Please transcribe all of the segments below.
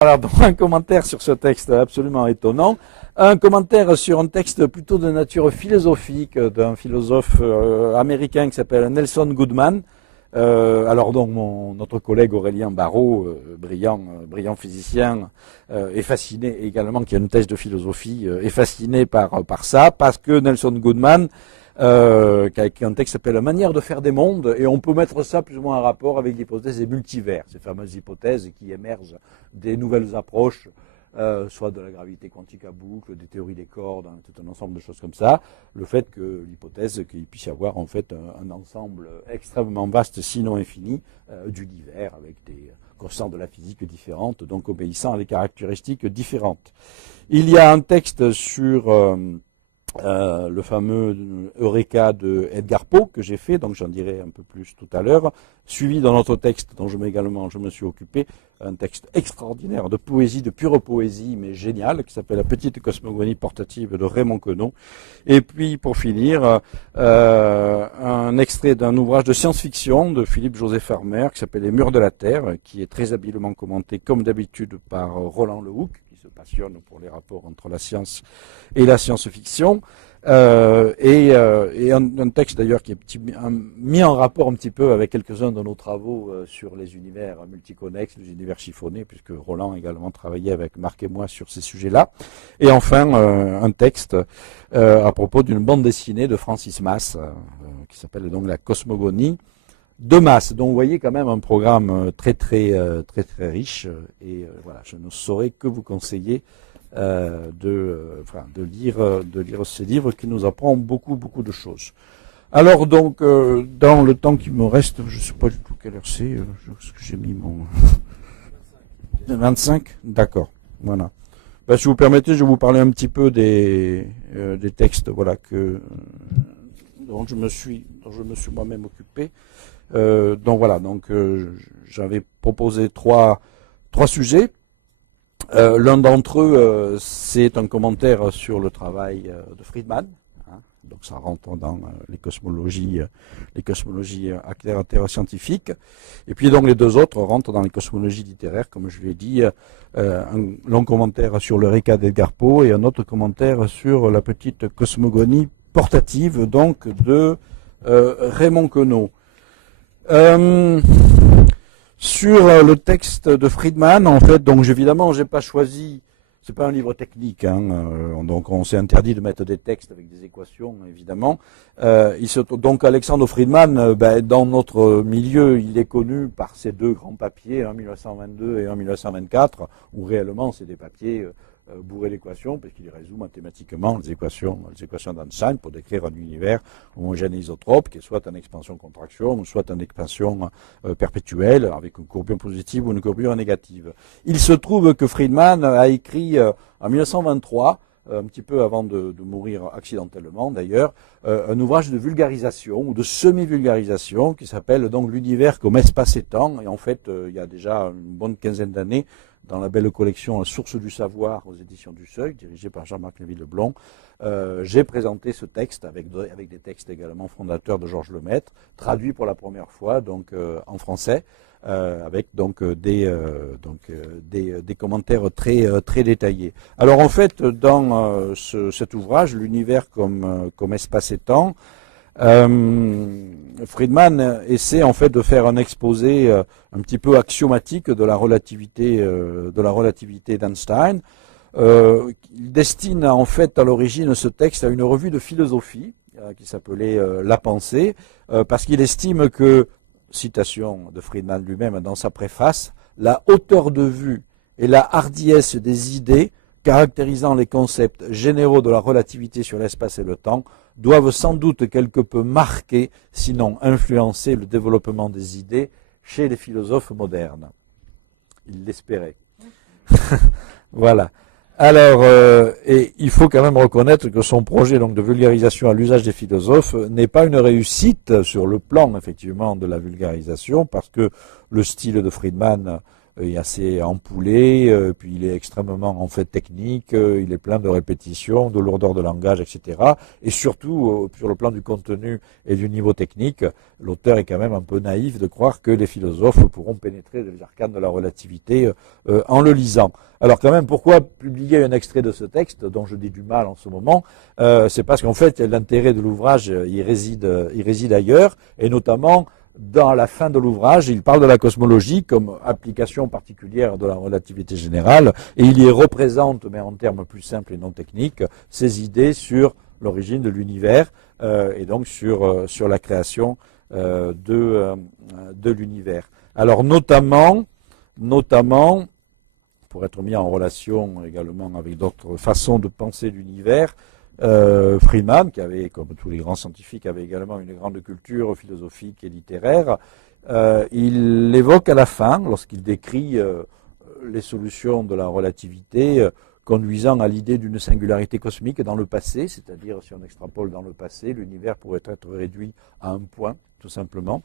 Alors, donc, un commentaire sur ce texte absolument étonnant. Un commentaire sur un texte plutôt de nature philosophique d'un philosophe américain qui s'appelle Nelson Goodman. Alors donc notre collègue Aurélien Barraud, brillant physicien, est fasciné également, qui a une thèse de philosophie, est fasciné par ça, parce que Nelson Goodman, qui a écrit un texte qui s'appelle La manière de faire des mondes, et on peut mettre ça plus ou moins en rapport avec l'hypothèse des multivers, ces fameuses hypothèses qui émergent des nouvelles approches, soit de la gravité quantique à boucle, des théories des cordes, tout un ensemble de choses comme ça. Le fait que l'hypothèse qu'il puisse y avoir en fait un ensemble extrêmement vaste, sinon infini, d'univers avec des constantes de la physique différentes, donc obéissant à des caractéristiques différentes. Il y a un texte sur le fameux Eureka de Edgar Poe que j'ai fait, donc j'en dirai un peu plus tout à l'heure, suivi dans notre texte dont je me suis occupé, un texte extraordinaire de poésie, de pure poésie, mais génial, qui s'appelle La petite cosmogonie portative de Raymond Queneau. Et puis, pour finir, un extrait d'un ouvrage de science-fiction de Philippe-Joseph Farmer, qui s'appelle Les murs de la Terre, qui est très habilement commenté, comme d'habitude, par Roland Lehoucq, qui se passionne pour les rapports entre la science et la science-fiction. Et un texte d'ailleurs qui est mis en rapport un petit peu avec quelques-uns de nos travaux sur les univers multiconnexes, les univers chiffonnés, puisque Roland a également travaillé avec Marc et moi sur ces sujets-là. Et enfin, un texte à propos d'une bande dessinée de Francis Masse, qui s'appelle donc La cosmogonie de Masse. Donc vous voyez quand même un programme très riche. Et voilà, je ne saurais que vous conseiller de lire ces livres qui nous apprend beaucoup de choses. Alors donc, dans le temps qui me reste, je ne sais pas du tout quelle heure c'est, est-ce que j'ai mis mon... 25 ? D'accord, voilà. Ben, si vous permettez, je vais vous parler un petit peu des textes voilà, dont je me suis moi-même occupé. Donc voilà, j'avais proposé trois sujets. L'un d'entre eux, c'est un commentaire sur le travail de Friedman. Hein, donc ça rentre dans les cosmologies littéraires scientifiques. Et puis donc les deux autres rentrent dans les cosmologies littéraires, comme je l'ai dit, un long commentaire sur l'Eureka d'Edgar Poe et un autre commentaire sur la petite cosmogonie portative, donc de Raymond Queneau. Sur le texte de Friedman, en fait, donc évidemment, j'ai pas choisi, c'est pas un livre technique, hein, donc on s'est interdit de mettre des textes avec des équations, évidemment. Donc Alexandre Friedman, dans notre milieu, il est connu par ces deux grands papiers, un 1922 et un 1924, où réellement c'est des papiers bourrés d'équations, parce qu'il résout mathématiquement les équations d'Einstein pour décrire un univers homogène et isotrope, qui est soit en expansion-contraction, soit en expansion perpétuelle, avec une courbure positive ou une courbure négative. Il se trouve que Friedman a écrit en 1923, un petit peu avant de mourir accidentellement d'ailleurs, un ouvrage de vulgarisation ou de semi-vulgarisation qui s'appelle donc L'univers comme espace et temps. Et en fait, il y a déjà une bonne quinzaine d'années, dans la belle collection Source du savoir aux éditions du Seuil, dirigée par Jean-Marc Lévy-Leblond, j'ai présenté ce texte avec des textes également fondateurs de Georges Lemaître, traduits pour la première fois donc en français, avec donc des commentaires très détaillés. Alors en fait, dans cet ouvrage, L'univers comme espace et temps, Friedman essaie en fait de faire un exposé un petit peu axiomatique de la relativité d'Einstein. Il destine en fait à l'origine ce texte à une revue de philosophie qui s'appelait La Pensée, parce qu'il estime que, citation de Friedman lui-même dans sa préface, la hauteur de vue et la hardiesse des idées caractérisant les concepts généraux de la relativité sur l'espace et le temps doivent sans doute quelque peu marquer, sinon influencer le développement des idées chez les philosophes modernes. Il l'espérait. Voilà. Alors, et il faut quand même reconnaître que son projet donc de vulgarisation à l'usage des philosophes n'est pas une réussite sur le plan effectivement de la vulgarisation, parce que le style de Friedman est assez ampoulé, puis il est extrêmement en fait technique, il est plein de répétitions, de lourdeur de langage, etc. Et surtout, sur le plan du contenu et du niveau technique, l'auteur est quand même un peu naïf de croire que les philosophes pourront pénétrer les arcanes de la relativité en le lisant. Alors quand même, pourquoi publier un extrait de ce texte, dont je dis du mal en ce moment? C'est parce qu'en fait, l'intérêt de l'ouvrage, il réside ailleurs, et notamment dans la fin de l'ouvrage, il parle de la cosmologie comme application particulière de la relativité générale, et il y représente, mais en termes plus simples et non techniques, ses idées sur l'origine de l'univers, et donc sur la création de l'univers. Alors notamment, pour être mis en relation également avec d'autres façons de penser l'univers, Friedman, qui avait, comme tous les grands scientifiques, avait également une grande culture philosophique et littéraire, il évoque à la fin, lorsqu'il décrit les solutions de la relativité, conduisant à l'idée d'une singularité cosmique dans le passé, c'est-à-dire si on extrapole dans le passé, l'univers pourrait être réduit à un point, tout simplement.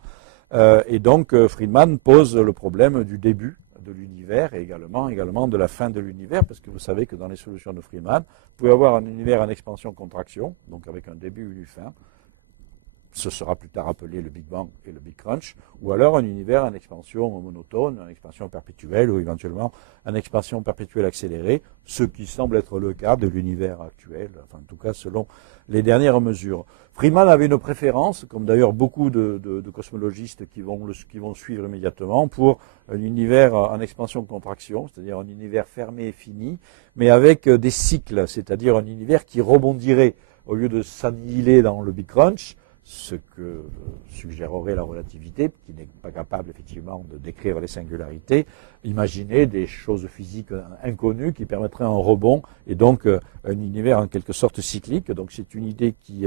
Et donc Friedman pose le problème du début de l'univers et également de la fin de l'univers, parce que vous savez que dans les solutions de Friedman, vous pouvez avoir un univers en expansion-contraction, donc avec un début et une fin. Ce sera plus tard appelé le Big Bang et le Big Crunch, ou alors un univers en expansion monotone, en expansion perpétuelle, ou éventuellement en expansion perpétuelle accélérée, ce qui semble être le cas de l'univers actuel, enfin en tout cas selon les dernières mesures. Friedman avait une préférence, comme d'ailleurs beaucoup de cosmologistes qui vont suivre immédiatement, pour un univers en expansion-contraction, c'est-à-dire un univers fermé et fini, mais avec des cycles, c'est-à-dire un univers qui rebondirait au lieu de s'annihiler dans le Big Crunch, ce que suggérerait la relativité, qui n'est pas capable effectivement de décrire les singularités, imaginer des choses physiques inconnues qui permettraient un rebond et donc un univers en quelque sorte cyclique. Donc c'est une idée qui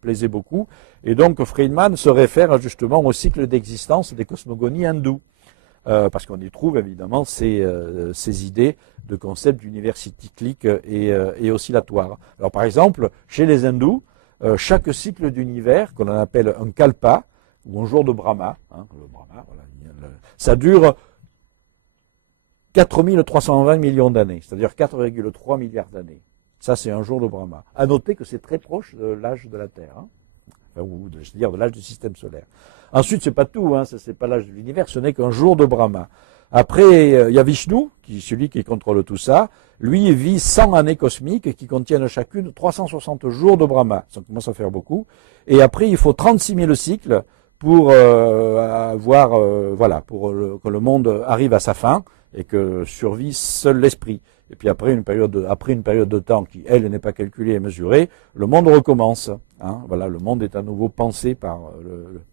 plaisait beaucoup. Et donc Friedman se réfère justement au cycle d'existence des cosmogonies hindoues. Parce qu'on y trouve évidemment ces idées de concept d'univers cyclique et oscillatoire. Alors par exemple, chez les hindous, chaque cycle d'univers, qu'on appelle un kalpa, ou un jour de Brahma, le Brahma, voilà, ça dure 4320 millions d'années, c'est-à-dire 4,3 milliards d'années. Ça, c'est un jour de Brahma. À noter que c'est très proche de l'âge de la Terre, c'est-à-dire de l'âge du système solaire. Ensuite, c'est pas tout, c'est pas l'âge de l'univers, ce n'est qu'un jour de Brahma. Après, il y a Vishnu, celui qui contrôle tout ça. Lui, il vit 100 années cosmiques qui contiennent chacune 360 jours de Brahma. Ça commence à faire beaucoup. Et après, il faut 36 000 cycles pour que le monde arrive à sa fin et que survit seul l'esprit. Et puis après une période de temps qui, elle, n'est pas calculée et mesurée, le monde recommence. Voilà, le monde est à nouveau pensé par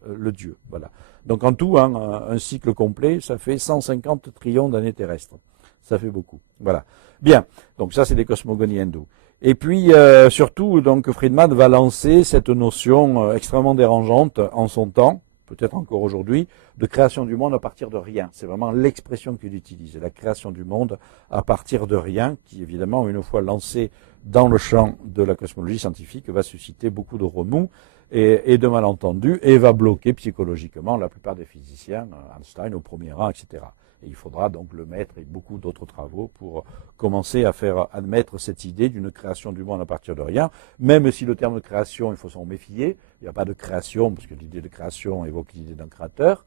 le Dieu. Voilà. Donc en tout, un cycle complet, ça fait 150 trillions d'années terrestres. Ça fait beaucoup. Voilà. Bien. Donc ça, c'est des cosmogonies hindoues. Et puis surtout, donc Friedman va lancer cette notion extrêmement dérangeante en son temps, peut-être encore aujourd'hui, de création du monde à partir de rien. C'est vraiment l'expression qu'il utilise, la création du monde à partir de rien, qui évidemment, une fois lancé dans le champ de la cosmologie scientifique, va susciter beaucoup de remous et de malentendus, et va bloquer psychologiquement la plupart des physiciens, Einstein au premier rang, etc. Et il faudra donc le mettre et beaucoup d'autres travaux pour commencer à faire admettre cette idée d'une création du monde à partir de rien, même si le terme création, il faut s'en méfier, il n'y a pas de création, parce que l'idée de création évoque l'idée d'un créateur,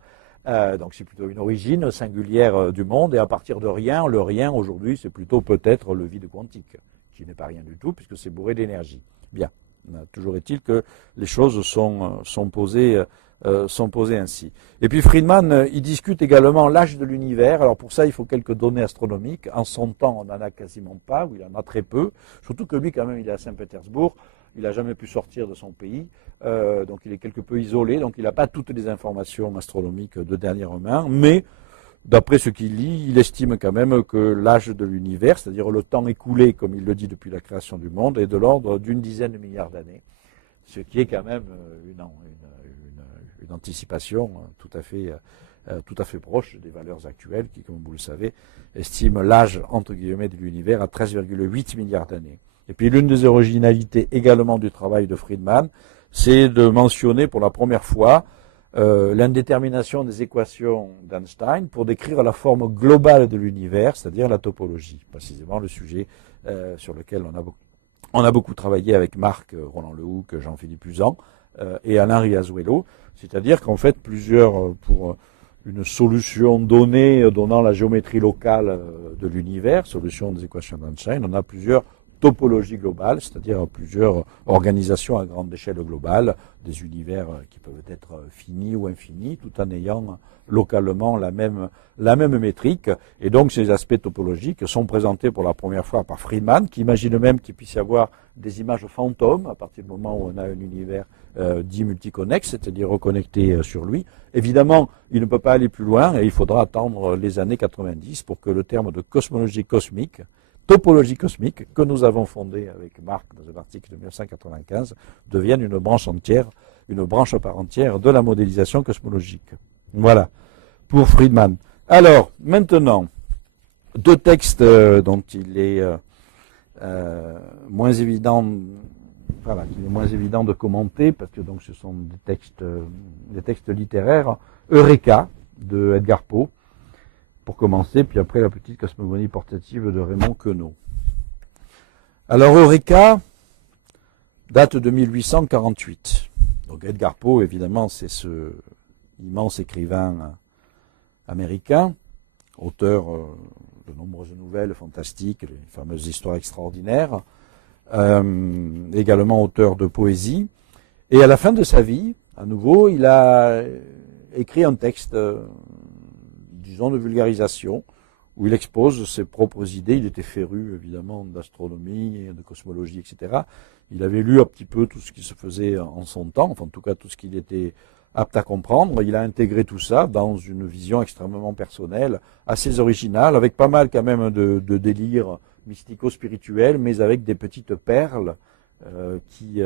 donc c'est plutôt une origine singulière du monde, et à partir de rien, le rien aujourd'hui, c'est plutôt peut-être le vide quantique, qui n'est pas rien du tout, puisque c'est bourré d'énergie. Bien, toujours est-il que les choses sont posées ainsi. Et puis Friedman, il discute également l'âge de l'univers. Alors pour ça, il faut quelques données astronomiques. En son temps, on n'en a quasiment pas, ou il en a très peu. Surtout que lui, quand même, il est à Saint-Pétersbourg. Il n'a jamais pu sortir de son pays. Donc il est quelque peu isolé. Donc il n'a pas toutes les informations astronomiques de dernière main. Mais d'après ce qu'il lit, il estime quand même que l'âge de l'univers, c'est-à-dire le temps écoulé, comme il le dit depuis la création du monde, est de l'ordre d'une dizaine de milliards d'années. Ce qui est quand même une anticipation tout à fait proche des valeurs actuelles qui, comme vous le savez, estiment l'âge, entre guillemets, de l'univers à 13,8 milliards d'années. Et puis l'une des originalités également du travail de Friedman, c'est de mentionner pour la première fois l'indétermination des équations d'Einstein pour décrire la forme globale de l'univers, c'est-à-dire la topologie, précisément le sujet sur lequel on a beaucoup travaillé avec Marc Roland Lehoucq, Jean-Philippe Usan et Alain Riazuelo, c'est-à-dire qu'en fait pour une solution donnée donnant la géométrie locale de l'univers, solution des équations d'Einstein, on a plusieurs topologies globales, c'est-à-dire plusieurs organisations à grande échelle globale, des univers qui peuvent être finis ou infinis, tout en ayant localement la même métrique. Et donc ces aspects topologiques sont présentés pour la première fois par Friedman, qui imagine même qu'il puisse y avoir des images fantômes à partir du moment où on a un univers dit multiconnexe, c'est-à-dire reconnecté sur lui. Évidemment, il ne peut pas aller plus loin et il faudra attendre les années 90 pour que le terme de cosmologie cosmique, topologie cosmique, que nous avons fondé avec Marc dans un article de 1995, devienne une branche à part entière de la modélisation cosmologique. Voilà, pour Friedman. Alors, maintenant, deux textes dont il est moins évident, qu'il est moins évident de commenter, parce que donc ce sont des textes littéraires. Eureka, de Edgar Poe, pour commencer, puis après la petite cosmogonie portative de Raymond Queneau. Alors Eureka date de 1848. Donc Edgar Poe, évidemment, c'est ce immense écrivain américain, auteur de nombreuses nouvelles fantastiques, les fameuses histoires extraordinaires, également auteur de poésie. Et à la fin de sa vie, à nouveau, il a écrit un texte disons, de vulgarisation, où il expose ses propres idées. Il était féru, évidemment, d'astronomie, de cosmologie, etc. Il avait lu un petit peu tout ce qui se faisait en son temps, enfin, en tout cas, tout ce qu'il était apte à comprendre. Il a intégré tout ça dans une vision extrêmement personnelle, assez originale, avec pas mal, quand même, de délire mystico-spirituel, mais avec des petites perles qui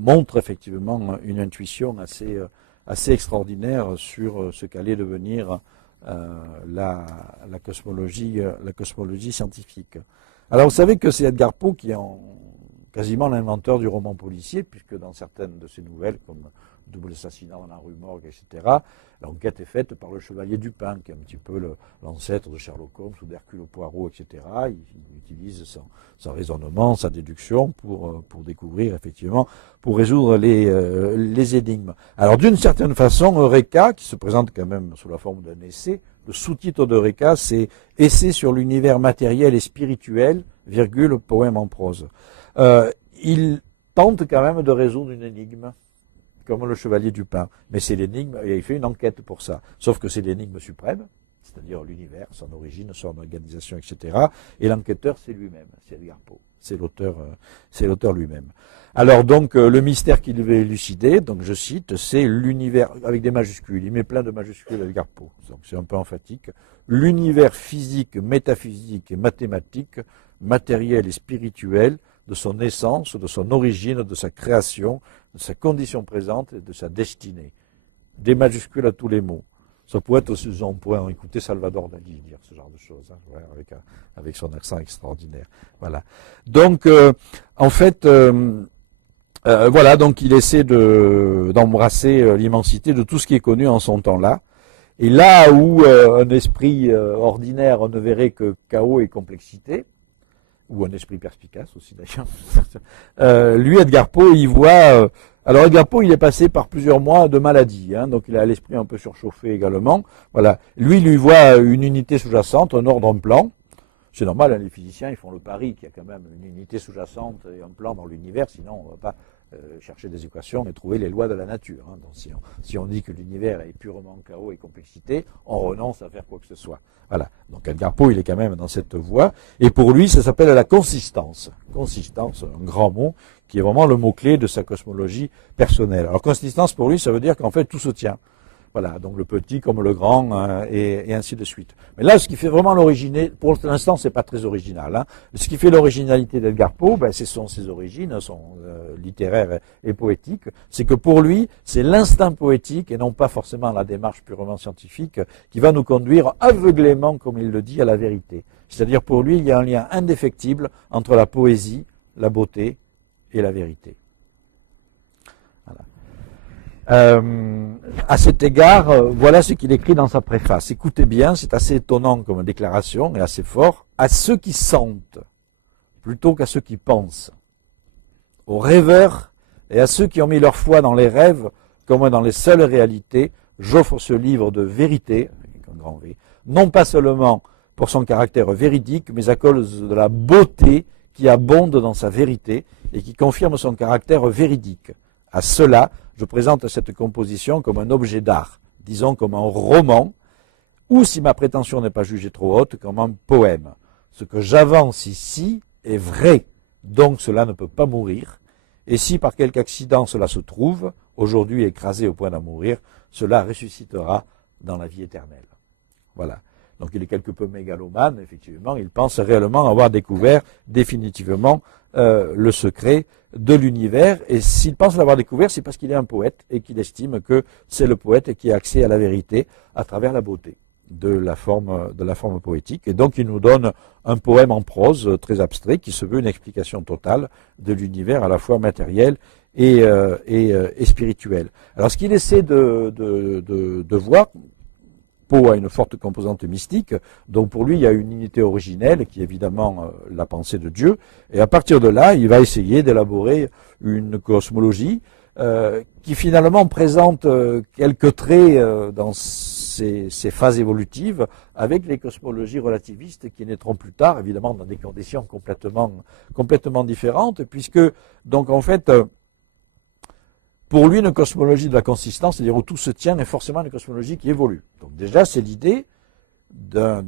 montrent effectivement une intuition assez extraordinaire sur ce qu'allait devenir la cosmologie scientifique. Alors vous savez que c'est Edgar Poe qui est quasiment l'inventeur du roman policier, puisque dans certaines de ses nouvelles, comme Double assassinat dans la rue Morgue, etc., l'enquête est faite par le Chevalier Dupin, qui est un petit peu l'ancêtre de Sherlock Holmes ou d'Hercule Poirot, etc. Il utilise son raisonnement, sa déduction pour découvrir, effectivement, pour résoudre les énigmes. Alors d'une certaine façon, Eureka, qui se présente quand même sous la forme d'un essai, le sous-titre d'Eureka, c'est « Essai sur l'univers matériel et spirituel, virgule, poème en prose ». Il tente quand même de résoudre une énigme, comme le Chevalier Dupin. Mais c'est l'énigme, et il fait une enquête pour ça. Sauf que c'est l'énigme suprême, c'est-à-dire l'univers, son origine, son organisation, etc. Et l'enquêteur, c'est lui-même, c'est Edgar Poe. C'est l'auteur lui-même. Alors donc, le mystère qu'il veut élucider, donc je cite, c'est l'univers, avec des majuscules. Il met plein de majuscules Edgar Poe. Donc c'est un peu emphatique. L'univers physique, métaphysique et mathématique, matériel et spirituel, de son essence, de son origine, de sa création, de sa condition présente et de sa destinée. Des majuscules à tous les mots. Ça pourrait être aussi, on pourrait écouter Salvador Dali dire ce genre de choses, hein, avec son accent extraordinaire. Voilà. Donc, en fait, voilà, donc il essaie d'embrasser l'immensité de tout ce qui est connu en son temps-là. Et là où un esprit ordinaire ne verrait que chaos et complexité, ou un esprit perspicace aussi d'ailleurs. Lui, Edgar Poe, il voit... alors Edgar Poe, il est passé par plusieurs mois de maladie, hein, donc il a l'esprit un peu surchauffé également. Voilà. Lui voit une unité sous-jacente, un ordre, un plan. C'est normal, hein, les physiciens, ils font le pari qu'il y a quand même une unité sous-jacente et un plan dans l'univers, sinon on ne va pas chercher des équations et trouver les lois de la nature. Hein. Donc si on dit que l'univers est purement chaos et complexité, on renonce à faire quoi que ce soit. Voilà. Donc Edgar Poe, il est quand même dans cette voie. Et pour lui, ça s'appelle la consistance. Consistance, un grand mot, qui est vraiment le mot-clé de sa cosmologie personnelle. Alors consistance, pour lui, ça veut dire qu'en fait, tout se tient. Voilà, donc le petit comme le grand, et ainsi de suite. Mais là, ce qui fait vraiment l'originalité, pour l'instant, c'est pas très original. Hein. Ce qui fait l'originalité d'Edgar Poe, ce sont ses origines, sont littéraires et poétiques. C'est que pour lui, c'est l'instinct poétique et non pas forcément la démarche purement scientifique qui va nous conduire aveuglément, comme il le dit, à la vérité. C'est-à-dire pour lui, il y a un lien indéfectible entre la poésie, la beauté et la vérité. À cet égard, voilà ce qu'il écrit dans sa préface. Écoutez bien, c'est assez étonnant comme déclaration et assez fort. À ceux qui sentent, plutôt qu'à ceux qui pensent, aux rêveurs et à ceux qui ont mis leur foi dans les rêves comme dans les seules réalités, j'offre ce livre de vérité, avec un grand V, non pas seulement pour son caractère véridique, mais à cause de la beauté qui abonde dans sa vérité et qui confirme son caractère véridique. À cela, je présente cette composition comme un objet d'art, disons comme un roman, ou si ma prétention n'est pas jugée trop haute, comme un poème. Ce que j'avance ici est vrai, donc cela ne peut pas mourir, et si par quelque accident cela se trouve, aujourd'hui écrasé au point d'en mourir, cela ressuscitera dans la vie éternelle. Voilà. Donc il est quelque peu mégalomane, effectivement, il pense réellement avoir découvert définitivement le secret de l'univers, et s'il pense l'avoir découvert, c'est parce qu'il est un poète et qu'il estime que c'est le poète qui a accès à la vérité à travers la beauté de la forme poétique. Et donc il nous donne un poème en prose très abstrait qui se veut une explication totale de l'univers à la fois matériel et spirituel. Alors ce qu'il essaie de voir, Poe a une forte composante mystique, donc pour lui il y a une unité originelle qui est évidemment la pensée de Dieu, et à partir de là il va essayer d'élaborer une cosmologie qui finalement présente quelques traits dans ces phases évolutives avec les cosmologies relativistes qui naîtront plus tard, évidemment dans des conditions complètement différentes, puisque donc en fait pour lui, une cosmologie de la consistance, c'est-à-dire où tout se tient, est forcément une cosmologie qui évolue. Donc déjà, c'est l'idée d'un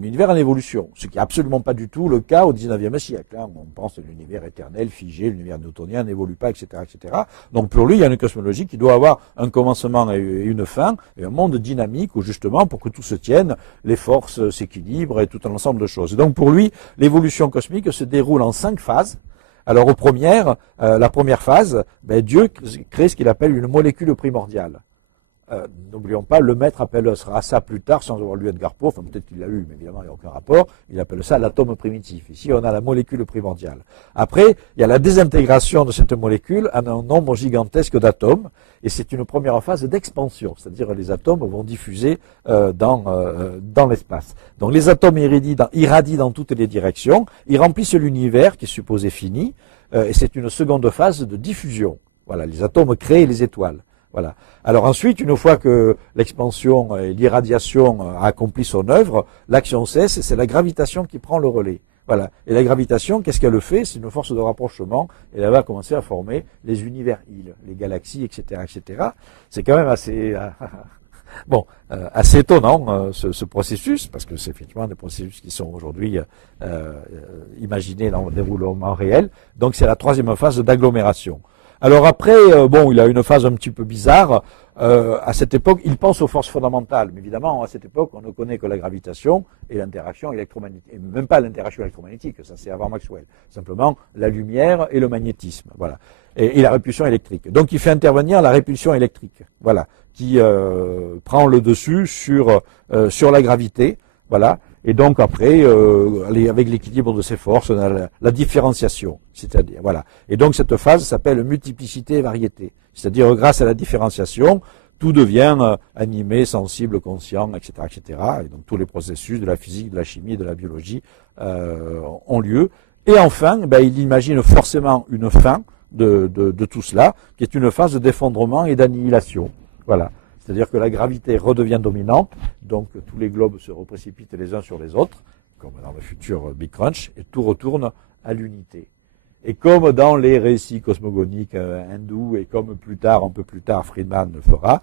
univers en évolution, ce qui n'est absolument pas du tout le cas au XIXe siècle. Hein. On pense à l'univers éternel, figé, l'univers newtonien n'évolue pas, etc., etc. Donc pour lui, il y a une cosmologie qui doit avoir un commencement et une fin, et un monde dynamique où justement, pour que tout se tienne, les forces s'équilibrent et tout un ensemble de choses. Donc pour lui, l'évolution cosmique se déroule en 5 phases. Alors la première phase, Dieu crée ce qu'il appelle une molécule primordiale. N'oublions pas, le maître appellera ça plus tard, sans avoir lu Edgar Poe, enfin peut-être qu'il l'a lu, mais évidemment il n'y a aucun rapport, il appelle ça l'atome primitif. Ici on a la molécule primordiale. Après, il y a la désintégration de cette molécule en un nombre gigantesque d'atomes, et c'est une première phase d'expansion, c'est-à-dire les atomes vont diffuser dans l'espace. Donc les atomes irradient dans toutes les directions, ils remplissent l'univers qui est supposé fini, et c'est une seconde phase de diffusion. Voilà, les atomes créent les étoiles. Voilà. Alors ensuite, une fois que l'expansion et l'irradiation a accompli son œuvre, l'action cesse et c'est la gravitation qui prend le relais. Voilà. Et la gravitation, qu'est-ce qu'elle fait? C'est une force de rapprochement et elle va commencer à former les univers-îles, les galaxies, etc., etc. C'est quand même assez assez étonnant ce processus, parce que c'est effectivement des processus qui sont aujourd'hui imaginés dans le déroulement réel. Donc c'est la troisième phase d'agglomération. Alors après, il a une phase un petit peu bizarre. À cette époque, il pense aux forces fondamentales. Mais évidemment, à cette époque, on ne connaît que la gravitation et l'interaction électromagnétique. Et même pas l'interaction électromagnétique, ça c'est avant Maxwell. Simplement la lumière et le magnétisme. Voilà. Et la répulsion électrique. Donc il fait intervenir la répulsion électrique. Voilà. Qui prend le dessus sur la gravité. Voilà. Et donc après, avec l'équilibre de ces forces, on a la différenciation, c'est-à-dire voilà. Et donc cette phase s'appelle multiplicité et variété, c'est-à-dire grâce à la différenciation, tout devient animé, sensible, conscient, etc., etc. Et donc tous les processus de la physique, de la chimie, de la biologie ont lieu. Et enfin, il imagine forcément une fin de tout cela, qui est une phase d'effondrement et d'annihilation. Voilà. C'est-à-dire que la gravité redevient dominante, donc tous les globes se reprécipitent les uns sur les autres, comme dans le futur Big Crunch, et tout retourne à l'unité. Et comme dans les récits cosmogoniques hindous, et comme un peu plus tard, Friedman le fera,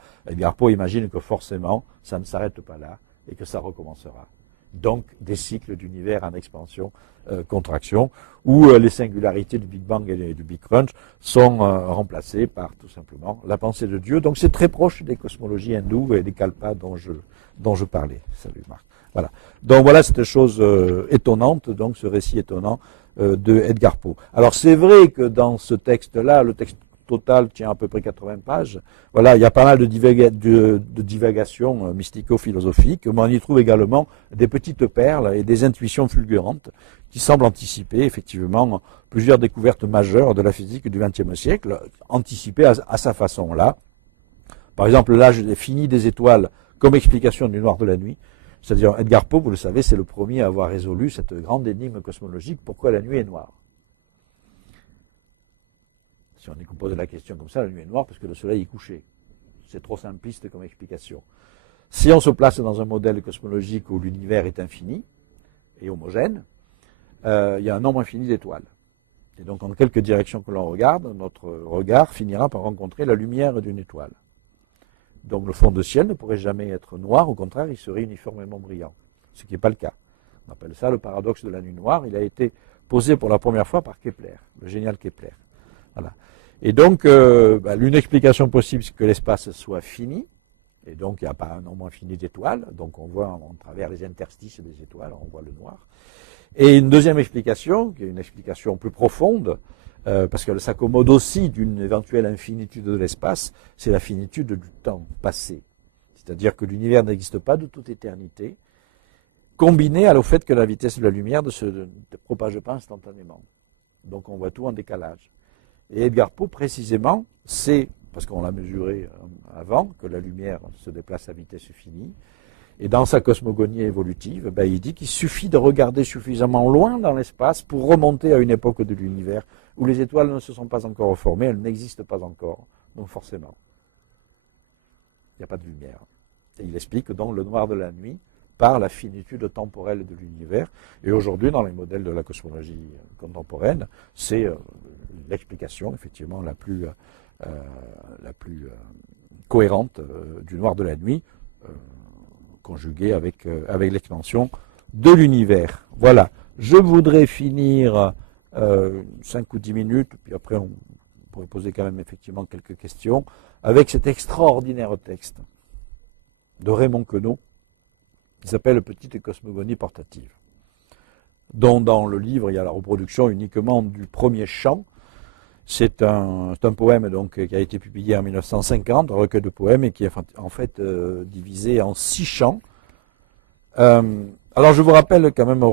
Poe imagine que forcément, ça ne s'arrête pas là, et que ça recommencera. Donc, des cycles d'univers en expansion, contraction, où les singularités du Big Bang et du Big Crunch sont remplacées par tout simplement la pensée de Dieu. Donc c'est très proche des cosmologies hindoues et des kalpas dont je parlais. Salut Marc. Voilà. Donc voilà cette chose étonnante, donc ce récit étonnant de Edgar Poe. Alors c'est vrai que dans ce texte-là, le texte total tient à peu près 80 pages. Voilà, il y a pas mal de divagations mystico-philosophiques, mais on y trouve également des petites perles et des intuitions fulgurantes qui semblent anticiper effectivement plusieurs découvertes majeures de la physique du XXe siècle, anticipées à sa façon là. Par exemple, l'âge fini des étoiles comme explication du noir de la nuit. C'est-à-dire, Edgar Poe, vous le savez, c'est le premier à avoir résolu cette grande énigme cosmologique, pourquoi la nuit est noire. Si on décompose la question comme ça, la nuit est noire parce que le soleil est couché. C'est trop simpliste comme explication. Si on se place dans un modèle cosmologique où l'univers est infini et homogène, il y a un nombre infini d'étoiles. Et donc, en quelque direction que l'on regarde, notre regard finira par rencontrer la lumière d'une étoile. Donc, le fond de ciel ne pourrait jamais être noir, au contraire, il serait uniformément brillant, ce qui n'est pas le cas. On appelle ça le paradoxe de la nuit noire. Il a été posé pour la première fois par Kepler, le génial Kepler. Voilà. Et donc, l'une explication possible, c'est que l'espace soit fini, et donc il n'y a pas un nombre infini d'étoiles, donc on voit en travers les interstices des étoiles, on voit le noir. Et une deuxième explication, qui est une explication plus profonde, parce qu'elle s'accommode aussi d'une éventuelle infinitude de l'espace, c'est la finitude du temps passé. C'est-à-dire que l'univers n'existe pas de toute éternité, combiné au fait que la vitesse de la lumière ne se propage pas instantanément. Donc on voit tout en décalage. Et Edgar Poe, précisément, sait, parce qu'on l'a mesuré avant, que la lumière se déplace à vitesse finie, et dans sa cosmogonie évolutive, il dit qu'il suffit de regarder suffisamment loin dans l'espace pour remonter à une époque de l'univers où les étoiles ne se sont pas encore formées, elles n'existent pas encore, donc forcément, il n'y a pas de lumière. Et il explique donc le noir de la nuit par la finitude temporelle de l'univers. Et aujourd'hui, dans les modèles de la cosmologie contemporaine, c'est l'explication, effectivement, la plus cohérente du noir de la nuit, conjuguée avec l'expansion de l'univers. Voilà. Je voudrais finir 5 ou 10 minutes, puis après on pourrait poser quand même effectivement quelques questions, avec cet extraordinaire texte de Raymond Queneau, qui s'appelle Petite cosmogonie portative, dont dans le livre il y a la reproduction uniquement du premier chant. C'est un poème donc, qui a été publié en 1950, un recueil de poèmes, et qui est en fait divisé en 6 chants. Alors je vous rappelle quand même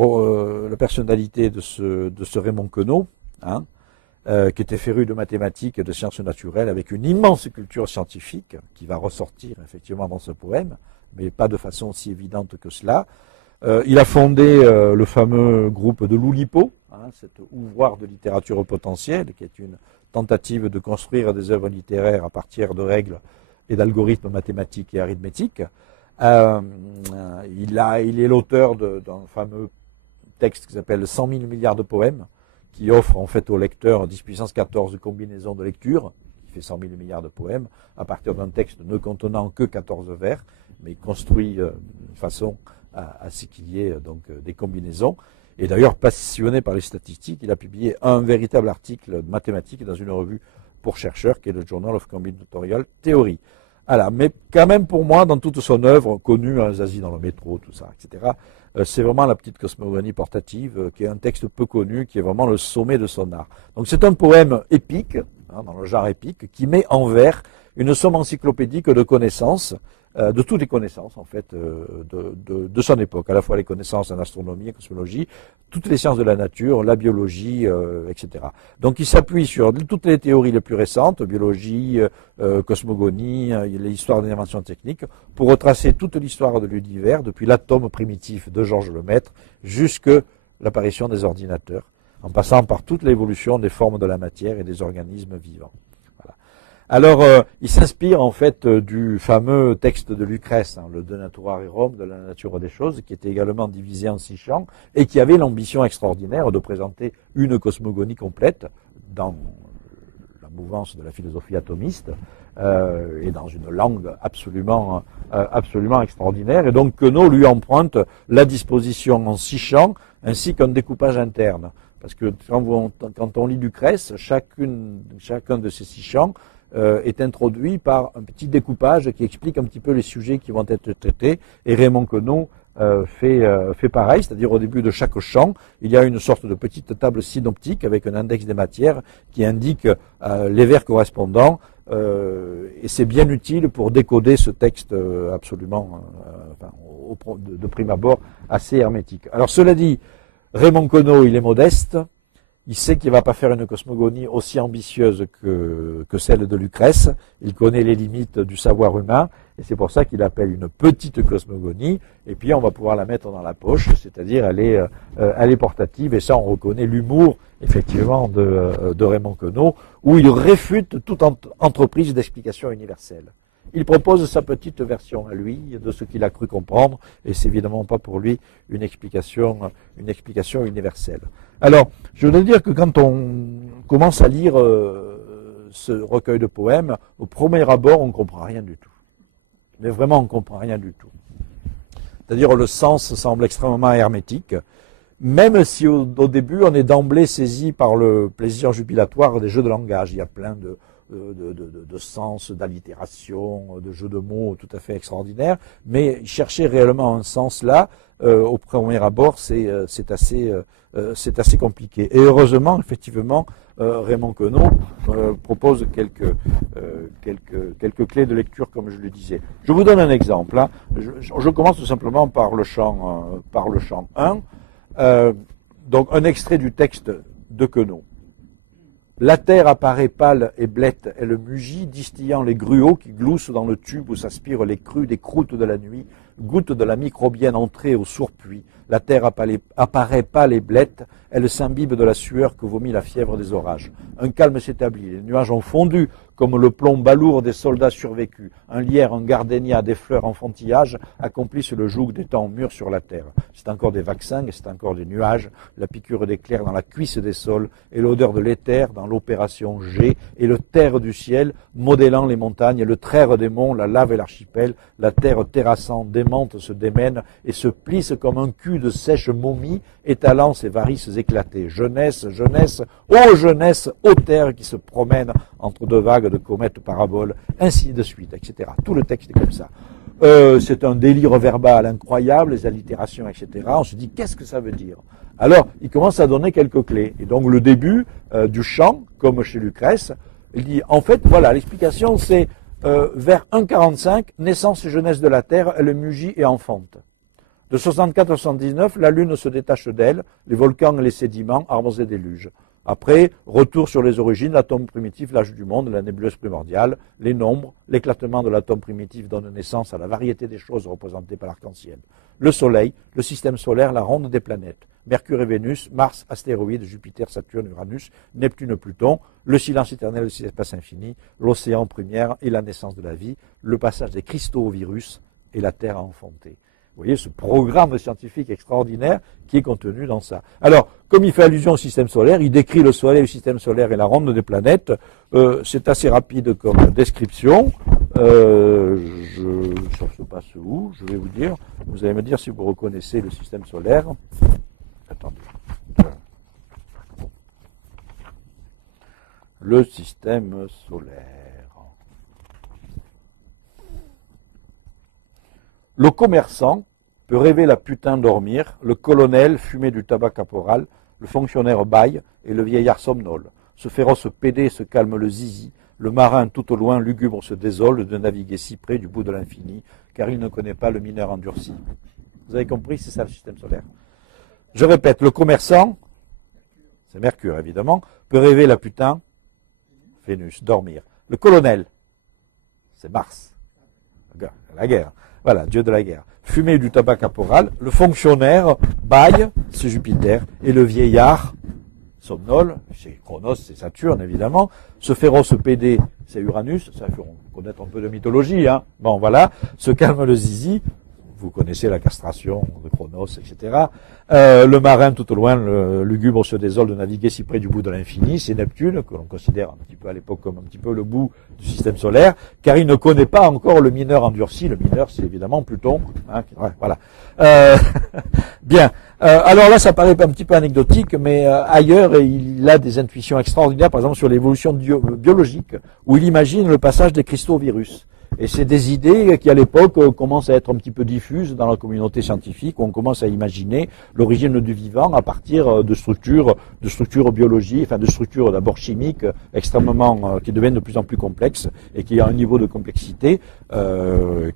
la personnalité de ce Raymond Queneau, hein, qui était féru de mathématiques et de sciences naturelles, avec une immense culture scientifique, qui va ressortir effectivement dans ce poème, mais pas de façon aussi évidente que cela. Il a fondé le fameux groupe de l'Oulipo, hein, cet ouvroir de littérature potentielle, qui est une tentative de construire des œuvres littéraires à partir de règles et d'algorithmes mathématiques et arithmétiques. Il est l'auteur d'un fameux texte qui s'appelle 100 000 milliards de poèmes, qui offre en fait au lecteur 10 puissance 14 combinaisons de lecture, qui fait 100 000 milliards de poèmes, à partir d'un texte ne contenant que 14 vers, mais construit de façon à ce qu'il y ait donc des combinaisons. Et d'ailleurs, passionné par les statistiques, il a publié un véritable article de mathématiques dans une revue pour chercheurs, qui est le Journal of Combinatorial Theory. Alors, mais quand même pour moi, dans toute son œuvre, connue en Asie, dans le métro, tout ça, etc., c'est vraiment la petite cosmogonie portative, qui est un texte peu connu, qui est vraiment le sommet de son art. Donc c'est un poème épique, hein, dans le genre épique, qui met en vers une somme encyclopédique de connaissances, de toutes les connaissances en fait de son époque, à la fois les connaissances en astronomie, en cosmologie, toutes les sciences de la nature, la biologie, etc. Donc il s'appuie sur toutes les théories les plus récentes, biologie, cosmogonie, l'histoire des inventions techniques, pour retracer toute l'histoire de l'univers, depuis l'atome primitif de Georges Lemaître jusqu'à l'apparition des ordinateurs, en passant par toute l'évolution des formes de la matière et des organismes vivants. Alors, il s'inspire en fait du fameux texte de Lucrèce, hein, le De Natura Rerum, de la nature des choses, qui était également divisé en 6 chants, et qui avait l'ambition extraordinaire de présenter une cosmogonie complète dans la mouvance de la philosophie atomiste, et dans une langue absolument extraordinaire. Et donc Queneau lui emprunte la disposition en 6 chants, ainsi qu'un découpage interne. Parce que quand on lit Lucrèce, chacun de ces 6 chants est introduit par un petit découpage qui explique un petit peu les sujets qui vont être traités. Et Raymond Queneau fait pareil, c'est-à-dire au début de chaque chant, il y a une sorte de petite table synoptique avec un index des matières qui indique les vers correspondants. Et c'est bien utile pour décoder ce texte absolument, de prime abord, assez hermétique. Alors cela dit, Raymond Queneau, il est modeste, Il sait qu'il ne va pas faire une cosmogonie aussi ambitieuse que celle de Lucrèce. Il connaît les limites du savoir humain, et c'est pour ça qu'il appelle une petite cosmogonie, et puis on va pouvoir la mettre dans la poche, c'est-à-dire elle est portative, et ça on reconnaît l'humour, effectivement, de Raymond Queneau, où il réfute toute entreprise d'explication universelle. Il propose sa petite version à lui de ce qu'il a cru comprendre, et c'est évidemment pas pour lui une explication universelle. Alors, je voudrais dire que quand on commence à lire ce recueil de poèmes, au premier abord, on ne comprend rien du tout. Mais vraiment, on ne comprend rien du tout. C'est-à-dire, le sens semble extrêmement hermétique, même si au début, on est d'emblée saisi par le plaisir jubilatoire des jeux de langage. Il y a plein de sens, d'allitération, de jeux de mots tout à fait extraordinaires, mais chercher réellement un sens là, au premier abord, c'est assez compliqué. Et heureusement, effectivement, Raymond Queneau propose quelques clés de lecture, comme je le disais. Je vous donne un exemple. Hein. Je commence tout simplement par le chant 1. Donc un extrait du texte de Queneau. La terre apparaît pâle et blette, elle mugit, distillant les gruaux qui gloussent dans le tube où s'aspirent les crues des croûtes de la nuit, gouttes de la microbienne entrée au sourpuis. La terre apparaît pâle et blette, elle s'imbibe de la sueur que vomit la fièvre des orages. Un calme s'établit, les nuages ont fondu comme le plomb balourd des soldats survécus. Un lierre, un gardénia, des fleurs enfantillage accomplissent le joug des temps mûrs sur la terre. C'est encore des vaccins et c'est encore des nuages, la piqûre d'éclairs dans la cuisse des sols et l'odeur de l'éther dans l'opération G et le terre du ciel modélant les montagnes, le traire des monts, la lave et l'archipel, la terre terrassant démente se démène et se plisse comme un cul de sèche momie étalant ses varices éclatées. Jeunesse, jeunesse, ô jeunesse, ô terre qui se promène entre deux vagues de comètes paraboles, ainsi de suite, etc. Tout le texte est comme ça. C'est un délire verbal incroyable, les allitérations, etc. On se dit, qu'est-ce que ça veut dire? Alors, il commence à donner quelques clés. Et donc, le début du chant, comme chez Lucrèce, il dit, en fait, voilà, l'explication, c'est vers 1,45, naissance et jeunesse de la terre, elle mugit et enfante. De 64 à 79, la lune se détache d'elle, les volcans et les sédiments, arbres et déluges. Après, retour sur les origines, l'atome primitif, l'âge du monde, la nébuleuse primordiale, les nombres, l'éclatement de l'atome primitif donne naissance à la variété des choses représentées par l'arc-en-ciel. Le Soleil, le système solaire, la ronde des planètes, Mercure et Vénus, Mars, astéroïdes, Jupiter, Saturne, Uranus, Neptune, Pluton, le silence éternel de l'espace infini, l'océan première et la naissance de la vie, le passage des cristaux au virus et la Terre à enfanter. Vous voyez ce programme scientifique extraordinaire qui est contenu dans ça. Alors, comme il fait allusion au système solaire, il décrit le Soleil, le système solaire et la ronde des planètes. C'est assez rapide comme description. Ça se passe où? Je vais vous dire. Vous allez me dire si vous reconnaissez le système solaire. Attendez. Le système solaire. Le commerçant peut rêver la putain dormir, le colonel fumer du tabac caporal, le fonctionnaire baille et le vieillard somnole. Ce féroce pédé se calme le zizi, le marin tout au loin lugubre se désole de naviguer si près du bout de l'infini, car il ne connaît pas le mineur endurci. Vous avez compris, c'est ça le système solaire. Je répète, le commerçant, c'est Mercure évidemment, peut rêver la putain, Vénus, dormir. Le colonel, c'est Mars, la guerre. Voilà, dieu de la guerre. Fumer du tabac caporal, le fonctionnaire baille, c'est Jupiter, et le vieillard somnole, c'est Chronos, c'est Saturne évidemment, ce féroce pédé, c'est Uranus, ça fait connaître un peu de mythologie, hein. Bon voilà, se calme le zizi, vous connaissez la castration de Chronos, etc. Le marin tout au loin, le lugubre se désole de naviguer si près du bout de l'infini, c'est Neptune, que l'on considère un petit peu à l'époque comme un petit peu le bout du système solaire, car il ne connaît pas encore le mineur endurci. Le mineur, c'est évidemment Pluton. Hein, ouais, voilà. Bien. Alors là, ça paraît un petit peu anecdotique, mais ailleurs, il a des intuitions extraordinaires, par exemple sur l'évolution biologique, où il imagine le passage des cristaux au virus. Et c'est des idées qui, à l'époque, commencent à être un petit peu diffuses dans la communauté scientifique, où on commence à imaginer l'origine du vivant à partir de structures biologiques, enfin de structures d'abord chimiques extrêmement, qui deviennent de plus en plus complexes et qui ont un niveau de complexité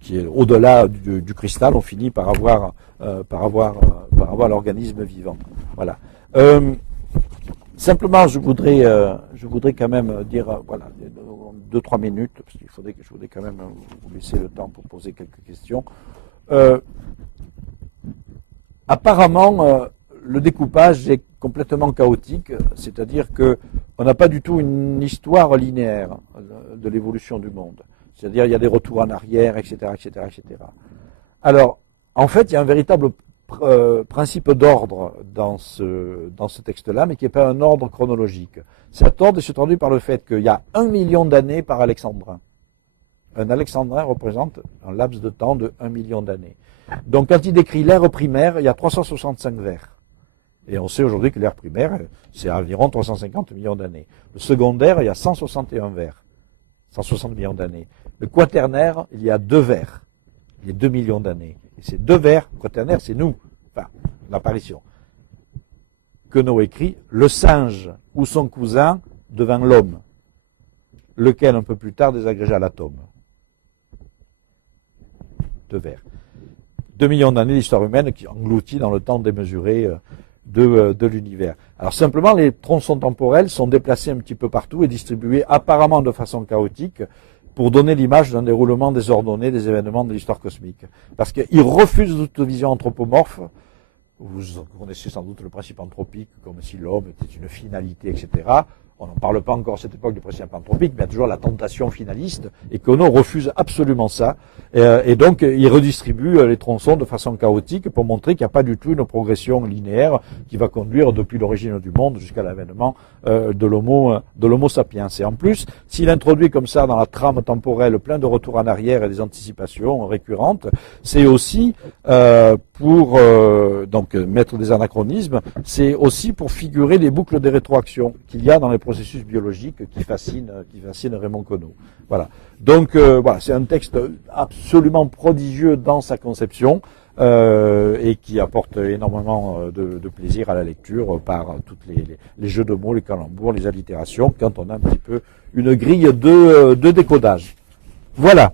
qui est au-delà du cristal. On finit par avoir l'organisme vivant. Voilà. Simplement, je voudrais quand même dire, voilà, 2-3 minutes, parce qu'il faudrait que je voudrais quand même vous laisser le temps pour poser quelques questions. Euh, Apparemment, le découpage est complètement chaotique, c'est-à-dire qu'on n'a pas du tout une histoire linéaire de l'évolution du monde. C'est-à-dire il y a des retours en arrière, etc., etc., etc. Alors, en fait, il y a un véritable principe d'ordre dans ce texte-là, mais qui n'est pas un ordre chronologique. Cet ordre se traduit par le fait qu'il y a 1 million d'années par alexandrin. Un alexandrin représente un laps de temps de 1 million d'années. Donc, quand il décrit l'ère primaire, il y a 365 vers. Et on sait aujourd'hui que l'ère primaire, c'est environ 350 millions d'années. Le secondaire, il y a 161 vers. 160 millions d'années. Le quaternaire, il y a 2 vers. Il y a 2 millions d'années. Et ces 2 vers, quaternaire, c'est nous. Enfin, l'apparition. Queneau écrit, le singe ou son cousin devint l'homme, lequel un peu plus tard désagrégea l'atome. 2 vers. 2 millions d'années d'histoire humaine qui engloutit dans le temps démesuré de l'univers. Alors simplement, les tronçons temporels sont déplacés un petit peu partout et distribués apparemment de façon chaotique pour donner l'image d'un déroulement désordonné des événements de l'histoire cosmique. Parce qu'ils refusent toute vision anthropomorphe. Vous connaissez sans doute le principe anthropique, comme si l'homme était une finalité, etc. On n'en parle pas encore à cette époque du principe anthropique, mais il y a toujours la tentation finaliste, et Queneau refuse absolument ça. Et donc, il redistribue les tronçons de façon chaotique pour montrer qu'il n'y a pas du tout une progression linéaire qui va conduire depuis l'origine du monde jusqu'à l'avènement de l'homo sapiens. Et en plus, s'il introduit comme ça dans la trame temporelle plein de retours en arrière et des anticipations récurrentes, c'est aussi pour donc mettre des anachronismes, c'est aussi pour figurer les boucles de rétroaction qu'il y a dans les processus biologiques qui fascinent Raymond Queneau. Voilà. Donc voilà, c'est un texte absolument prodigieux dans sa conception et qui apporte énormément de plaisir à la lecture par tous les jeux de mots, les calembours, les allitérations, quand on a un petit peu une grille de décodage. Voilà.